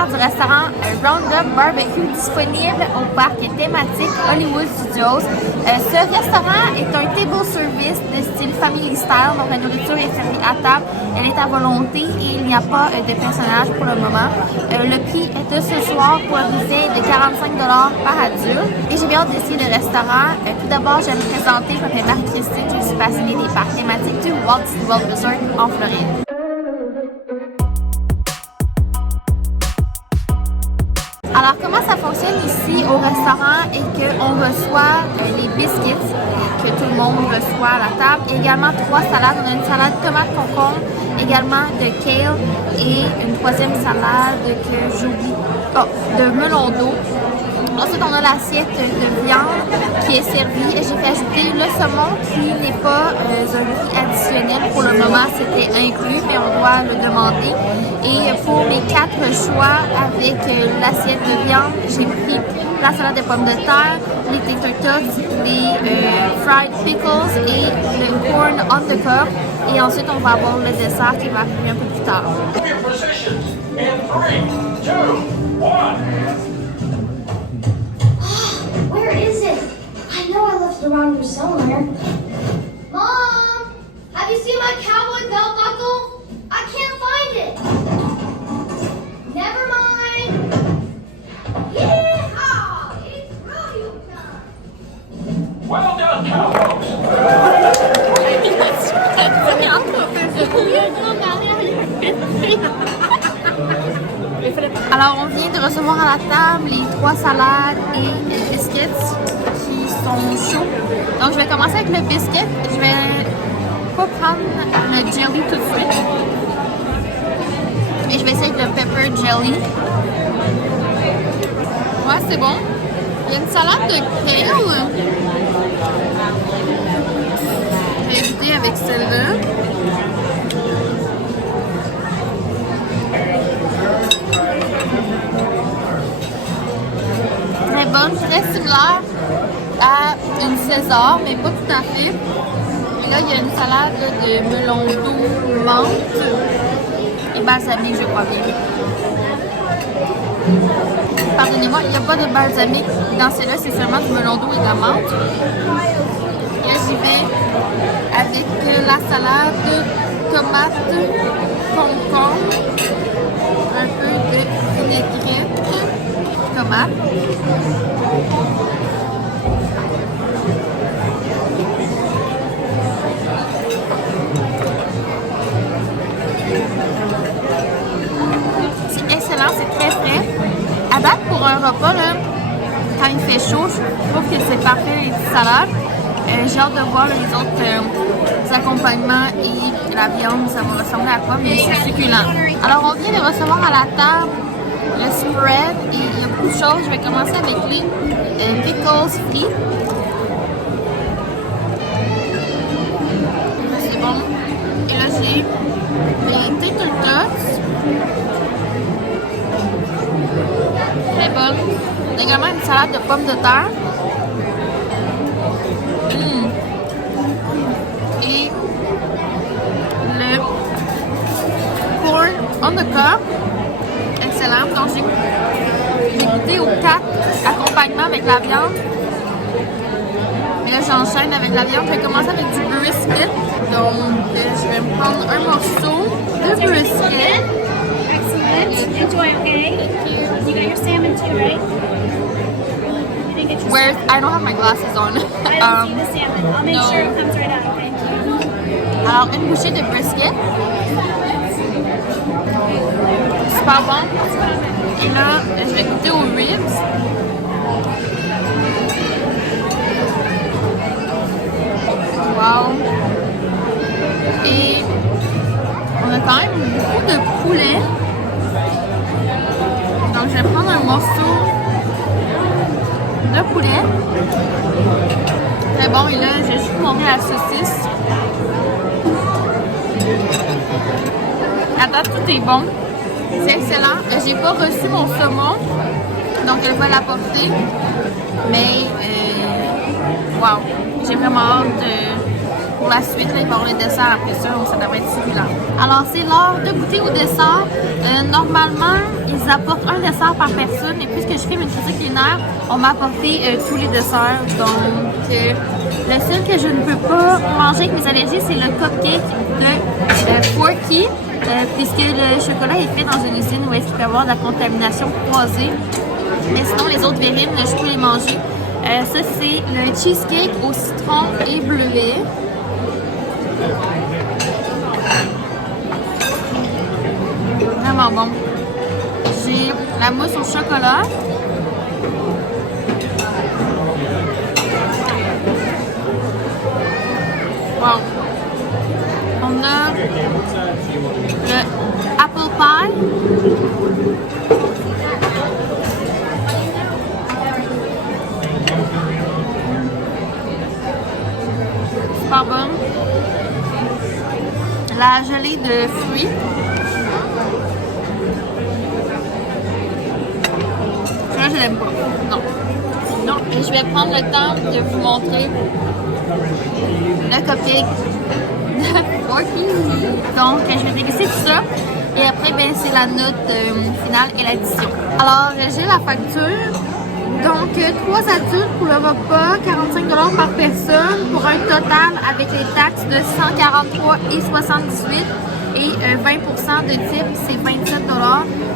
bière du restaurant Roundup Barbecue disponible au parc thématique Hollywood Studios. Ce restaurant est un table service de style family style, donc la nourriture est servie à table, elle est à volonté et il n'y a pas de personnage pour le moment. Le prix de ce soir pour un buffet de 45 $ par adulte. Et j'ai bien hâte d'essayer le restaurant. Tout d'abord, je vais me présenter. Je m'appelle Marie-Christine, je suis passionnée des parcs thématiques du Walt Disney World Resort en Floride. Alors, comment ça fonctionne ici au restaurant est qu'on reçoit les biscuits que tout le monde reçoit à la table. Et également 3 salades. On a une salade tomate concombre, également de kale et une troisième salade que j'oublie, de melon d'eau. Ensuite, on a l'assiette de viande qui est servie. J'ai fait ajouter le saumon qui n'est pas un prix additionnel. Pour le moment, c'était inclus, mais on doit le demander. Et pour mes 4 choix avec l'assiette de viande, j'ai pris la salade de pommes de terre, les tater tots, les fried pickles et le corn on the cob. Et ensuite, on va avoir le dessert qui va arriver un peu plus tard. Where is it? I know I left it around here somewhere. Mom! Have you seen my cowboy belt buckle? I can't find it! Never mind! Yeehaw! It's rodeo time! Well done, cowboys! Alors, on vient de recevoir à la table les 3 salades et les biscuits qui sont chauds. Donc, je vais commencer avec le biscuit. Je vais pas prendre le jelly tout de suite. Et je vais essayer avec le pepper jelly. Ouais, c'est bon. Il y a une salade de kale. Je vais goûter avec celle-là. Très bonne, très similaire à une César, mais pas tout à fait. Et là, il y a une salade de melon d'eau, menthe et balsamique, je crois bien. Pardonnez-moi, il n'y a pas de balsamique dans celle-là, c'est seulement du melon d'eau et de la menthe. Et là, j'y vais avec la salade de tomate, concombre, un peu de vinaigrette, tomate. C'est excellent, c'est très frais. À date, pour un repas, là, quand il fait chaud, je trouve que c'est parfait les petites salades. J'ai hâte de voir les autres accompagnements et la viande, ça va ressembler à quoi, mais c'est succulent. Alors, on vient de recevoir à la table le spread et il y a beaucoup de choses. Je vais commencer avec les pickles frits. C'est bon. Et là, j'ai les tater tots. Très bonne. Également une salade de pommes de terre. Et le corn on the cob. Excellent. Donc, j'ai goûté aux 4 accompagnements avec la viande. Et là, j'enchaîne avec la viande. Je vais commencer avec du brisket. Donc, je vais me prendre un morceau de brisket. Excellent. Enjoy, okay? You got your salmon too, right? You didn't get your Where I don't have my glasses on. I don't see the salmon. I'll make sure it comes right out, okay? Alors, une bouchée de brisket. Super bon. Et là, je vais goûter aux ribs. Wow. Et on a quand même beaucoup de poulet. Donc, je vais prendre un morceau de poulet. Très bon. Et là, je vais juste manger la saucisse. À date, tout est bon. C'est excellent. J'ai pas reçu mon saumon, donc elle va l'apporter. Mais, wow, j'ai vraiment hâte pour la suite. Là, il va y avoir le dessert après ça, donc ça devrait être suffisant. Alors, c'est l'heure de goûter au dessert. Normalement, ils apportent un dessert par personne. Et puisque je fais une critique culinaire, on m'a apporté tous les desserts. Donc, le seul que je ne peux pas manger avec mes allergies, c'est le cupcake de Forky. Puisque le chocolat est fait dans une usine où il peut y avoir de la contamination croisée. Mais sinon, les autres verrines, je peux les manger. Ça, c'est le cheesecake au citron et bleuet. Vraiment bon. J'ai la mousse au chocolat. Wow. On a le apple pie. Super bon. La gelée de fruits. Ça, je l'aime pas. Non. Non. Et je vais prendre le temps de vous montrer le cupcake de Forky. Donc, je vais déguster tout ça. Et après, ben, c'est la note finale et l'addition. Alors, j'ai la facture. Donc, 3 adultes pour le repas, 45 $ par personne, pour un total avec les taxes de 143,78 et 20% de type, c'est 27 $.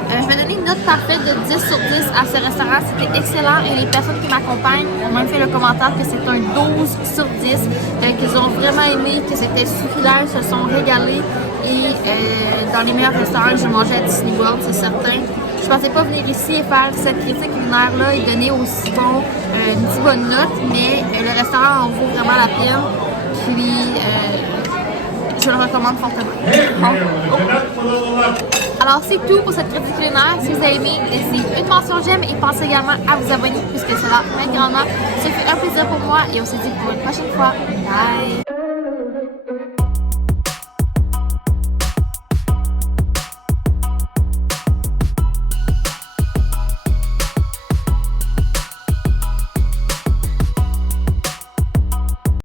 Je vais donner une note parfaite de 10 sur 10 à ce restaurant. C'était excellent et les personnes qui m'accompagnent ont même fait le commentaire que c'est un 12 sur 10, qu'ils ont vraiment aimé, que c'était succulent, se sont régalés et dans les meilleurs restaurants que j'ai mangé à Disney World, c'est certain. Je pensais pas venir ici et faire cette critique culinaire-là et donner aussi bon une si bonne note, mais le restaurant en vaut vraiment la peine. Puis, je le recommande fortement. Alors, c'est tout pour cette critique culinaire. Si vous avez aimé, laissez une mention j'aime et pensez également à vous abonner puisque cela m'aide grandement. Ça fait un plaisir pour moi et on se dit pour une prochaine fois. Bye!